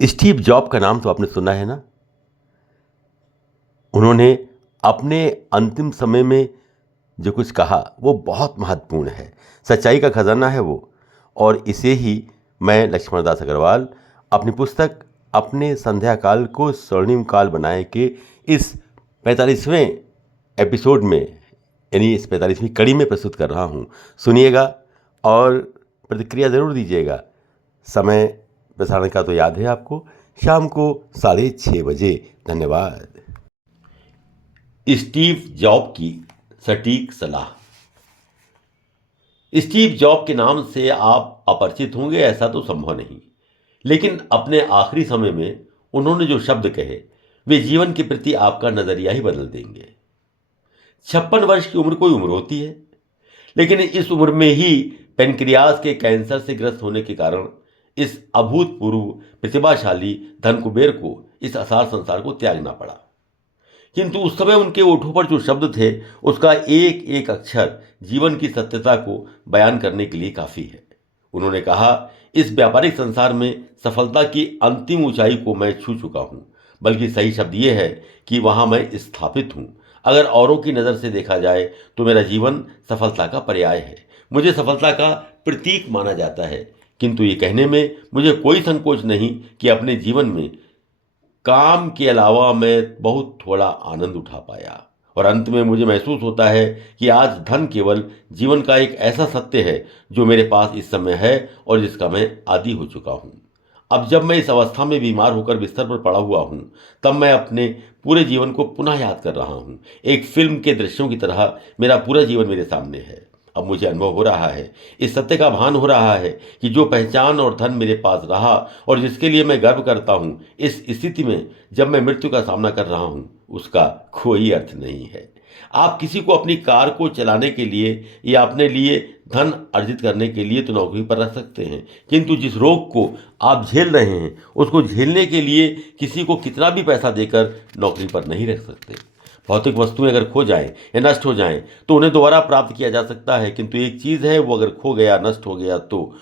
Steve job का नाम तो आपने सुना है ना। उन्होंने अपने अंतिम समय में जो कुछ कहा वो बहुत महत्वपूर्ण है, सच्चाई का खजाना है वो। और इसे ही मैं लक्ष्मण दास अग्रवाल अपनी पुस्तक अपने संध्या काल को स्वर्णिम काल बनाए के इस 45वें एपिसोड में, यानी इस 45वीं कड़ी में प्रस्तुत कर रहा हूँ। सुनिएगा और प्रतिक्रिया ज़रूर दीजिएगा। समय प्रसारण का तो याद है आपको, शाम को 6:30 बजे। धन्यवाद। स्टीव जॉब की सटीक सलाह। स्टीव जॉब के नाम से आप अपरिचित होंगे ऐसा तो संभव नहीं, लेकिन अपने आखिरी समय में उन्होंने जो शब्द कहे वे जीवन के प्रति आपका नजरिया ही बदल देंगे। 56 वर्ष की उम्र कोई उम्र होती है, लेकिन इस उम्र में ही पेनक्रियाज के कैंसर से ग्रस्त होने के कारण इस अभूतपूर्व प्रतिभाशाली धन कुबेर को इस असार संसार को त्यागना पड़ा। किंतु उस समय उनके ओठों पर जो शब्द थे उसका एक एक अक्षर जीवन की सत्यता को बयान करने के लिए काफी है। उन्होंने कहा, इस व्यापारिक संसार में सफलता की अंतिम ऊंचाई को मैं छू चुका हूं, बल्कि सही शब्द यह है कि वहां मैं स्थापित हूं। अगर औरों की नज़र से देखा जाए तो मेरा जीवन सफलता का पर्याय है, मुझे सफलता का प्रतीक माना जाता है। किंतु ये कहने में मुझे कोई संकोच नहीं कि अपने जीवन में काम के अलावा मैं बहुत थोड़ा आनंद उठा पाया, और अंत में मुझे महसूस होता है कि आज धन केवल जीवन का एक ऐसा सत्य है जो मेरे पास इस समय है और जिसका मैं आदी हो चुका हूं। अब जब मैं इस अवस्था में बीमार होकर बिस्तर पर पड़ा हुआ हूं, तब मैं अपने पूरे जीवन को पुनः याद कर रहा हूं। एक फिल्म के दृश्यों की तरह मेरा पूरा जीवन मेरे सामने है। अब मुझे अनुभव हो रहा है, इस सत्य का भान हो रहा है कि जो पहचान और धन मेरे पास रहा और जिसके लिए मैं गर्व करता हूं, इस स्थिति में जब मैं मृत्यु का सामना कर रहा हूं, उसका कोई अर्थ नहीं है। आप किसी को अपनी कार को चलाने के लिए या अपने लिए धन अर्जित करने के लिए तो नौकरी पर रख सकते हैं, किंतु जिस रोग को आप झेल रहे हैं उसको झेलने के लिए किसी को कितना भी पैसा देकर नौकरी पर नहीं रख सकते। भौतिक वस्तुएं अगर खो जाएं या नष्ट हो जाएं तो उन्हें दोबारा प्राप्त किया जा सकता है, किंतु एक चीज़ है, वो अगर खो गया, नष्ट हो गया तो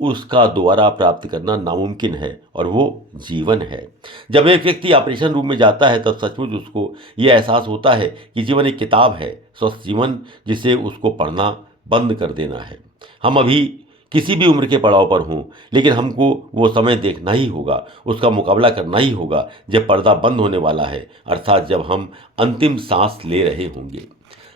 उसका दोबारा प्राप्त करना नामुमकिन है, और वो जीवन है। जब एक व्यक्ति ऑपरेशन रूम में जाता है तब सचमुच उसको यह एहसास होता है कि जीवन एक किताब है, स्वस्थ जीवन जिसे उसको पढ़ना बंद कर देना है। हम अभी किसी भी उम्र के पड़ाव पर हों, लेकिन हमको वो समय देखना ही होगा, उसका मुकाबला करना ही होगा जब पर्दा बंद होने वाला है, अर्थात जब हम अंतिम सांस ले रहे होंगे।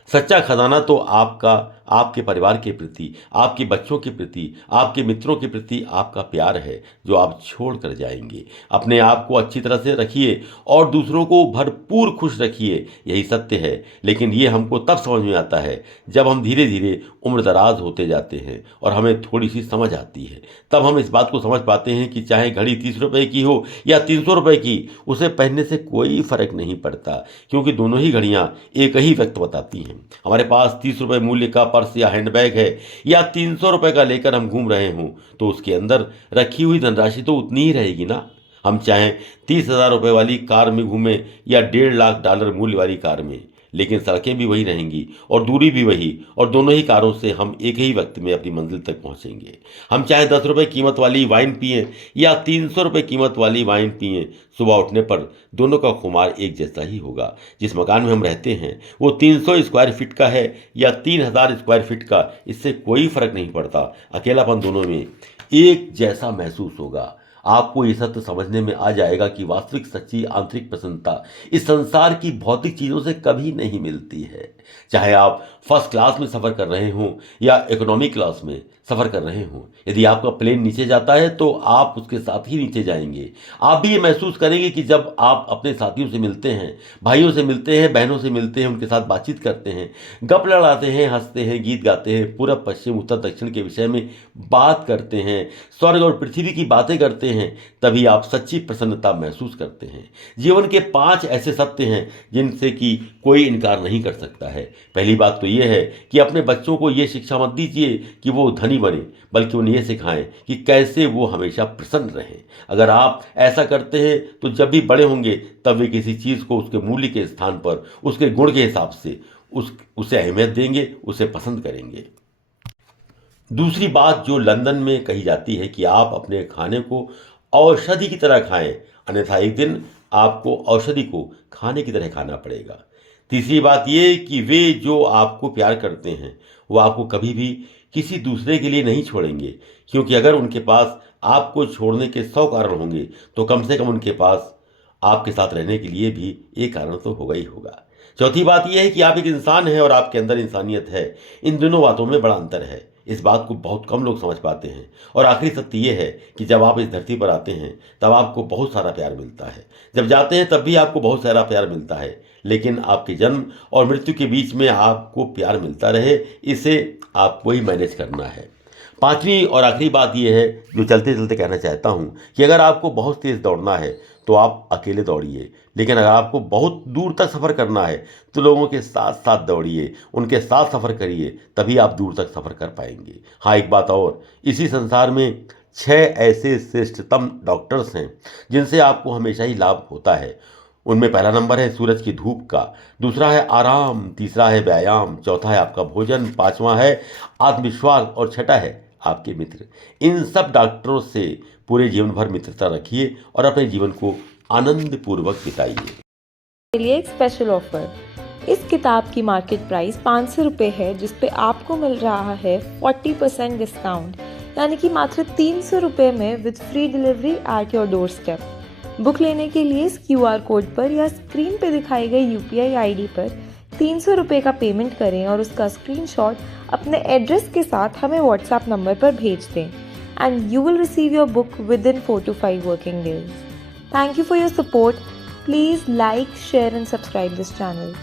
सच्चा खजाना तो आपका, आपके परिवार के प्रति, आपके बच्चों के प्रति, आपके मित्रों के प्रति आपका प्यार है जो आप छोड़ कर जाएंगे। अपने आप को अच्छी तरह से रखिए और दूसरों को भरपूर खुश रखिए, यही सत्य है। लेकिन ये हमको तब समझ में आता है जब हम धीरे धीरे उम्र दराज होते जाते हैं और हमें थोड़ी सी समझ आती है। तब हम इस बात को समझ पाते हैं कि चाहे घड़ी 30 रुपए की हो या 300 रुपए की, उसे पहनने से कोई फर्क नहीं पड़ता, क्योंकि दोनों ही घड़ियां एक ही वक्त बताती हैं। हमारे पास 30 रुपए मूल्य का पर्स या हैंडबैग है या 300 रुपए का लेकर हम घूम रहे हों, तो उसके अंदर रखी हुई धनराशि तो उतनी ही रहेगी ना। हम चाहे 30,000 रुपए वाली कार में घूमें या $1.5 लाख मूल्य वाली कार में, लेकिन सड़कें भी वही रहेंगी और दूरी भी वही, और दोनों ही कारों से हम एक ही वक्त में अपनी मंजिल तक पहुंचेंगे। हम चाहे 10 रुपए कीमत वाली वाइन पिएं या 300 रुपए कीमत वाली वाइन पिएं, सुबह उठने पर दोनों का खुमार एक जैसा ही होगा। जिस मकान में हम रहते हैं वो 300 स्क्वायर फीट का है या 3,000 स्क्वायर फीट का, इससे कोई फर्क नहीं पड़ता। अकेलापन दोनों में एक जैसा महसूस होगा। आपको ये सत्य समझने में आ जाएगा कि वास्तविक सच्ची आंतरिक प्रसन्नता इस संसार की भौतिक चीजों से कभी नहीं मिलती है। चाहे आप फर्स्ट क्लास में सफर कर रहे हों या इकोनॉमी क्लास में सफर कर रहे हों, यदि आपका प्लेन नीचे जाता है तो आप उसके साथ ही नीचे जाएंगे। आप भी ये महसूस करेंगे कि जब आप अपने साथियों से मिलते हैं, भाइयों से मिलते हैं, बहनों से मिलते हैं, उनके साथ बातचीत करते हैं, गप लड़ाते हैं, हंसते हैं, गीत गाते हैं, पूरब पश्चिम उत्तर दक्षिण के विषय में बात करते हैं, स्वर्ग और पृथ्वी की बातें करते हैं, तभी आप सच्ची प्रसन्नता महसूस करते हैं। जीवन के 5 ऐसे सत्य हैं जिनसे कि कोई इनकार नहीं कर सकता है। पहली बात तो यह है कि अपने बच्चों को यह शिक्षा मत दीजिए कि वो धनी बने, बल्कि उन्हें यह सिखाएं कि कैसे वो हमेशा प्रसन्न रहें। अगर आप ऐसा करते हैं तो जब भी बड़े होंगे तब वे किसी चीज़ को उसके मूल्य के स्थान पर उसके गुण के हिसाब से उसे अहमियत देंगे, उसे पसंद करेंगे। दूसरी बात जो लंदन में कही जाती है कि आप अपने खाने को औषधि की तरह खाएं, अन्यथा एक दिन आपको औषधि को खाने की तरह खाना पड़ेगा। तीसरी बात ये कि वे जो आपको प्यार करते हैं वो आपको कभी भी किसी दूसरे के लिए नहीं छोड़ेंगे, क्योंकि अगर उनके पास आपको छोड़ने के 100 कारण होंगे तो कम से कम उनके पास आपके साथ रहने के लिए भी एक कारण तो होगा ही होगा। चौथी बात यह है कि आप एक इंसान हैं और आपके अंदर इंसानियत है। इन दोनों बातों में बड़ा अंतर है। इस बात को बहुत कम लोग समझ पाते हैं। और आखिरी सत्य यह है कि जब आप इस धरती पर आते हैं तब आपको बहुत सारा प्यार मिलता है, जब जाते हैं तब भी आपको बहुत सारा प्यार मिलता है, लेकिन आपके जन्म और मृत्यु के बीच में आपको प्यार मिलता रहे, इसे आपको ही मैनेज करना है। पांचवी और आखिरी बात यह है जो चलते चलते कहना चाहता हूँ कि अगर आपको बहुत तेज़ दौड़ना है तो आप अकेले दौड़िए, लेकिन अगर आपको बहुत दूर तक सफ़र करना है तो लोगों के साथ साथ दौड़िए, उनके साथ सफ़र करिए, तभी आप दूर तक सफ़र कर पाएंगे। हाँ, एक बात और, इसी संसार में 6 ऐसे श्रेष्ठतम डॉक्टर्स हैं जिनसे आपको हमेशा ही लाभ होता है। उनमें पहला नंबर है सूरज की धूप का, दूसरा है आराम, तीसरा है व्यायाम, चौथा है आपका भोजन, पांचवा है आत्मविश्वास और छठा है आपके मित्र। इन सब डॉक्टरों से पूरे जीवन भर मित्रता रखिए और अपने जीवन को आनंद पूर्वक बिताइए। के लिए एक स्पेशल ऑफर। इस किताब की मार्केट प्राइस 500 रुपये है, जिस पे आपको मिल रहा है 40% डिस्काउंट, यानी कि मात्र 300 रुपये में with free delivery at your door step. Book लेने के लिए इस QR कोड पर या स्क्रीन पे दिखाई गई UPI ID पर 300 रुपये का पेमेंट करें और उसका स्क्रीनशॉट अपने एड्रेस के साथ हमें WhatsApp नंबर पर भेज दें, and you will receive your book within 4 to 5 working days. Thank you for your support. Please like, share and subscribe this channel.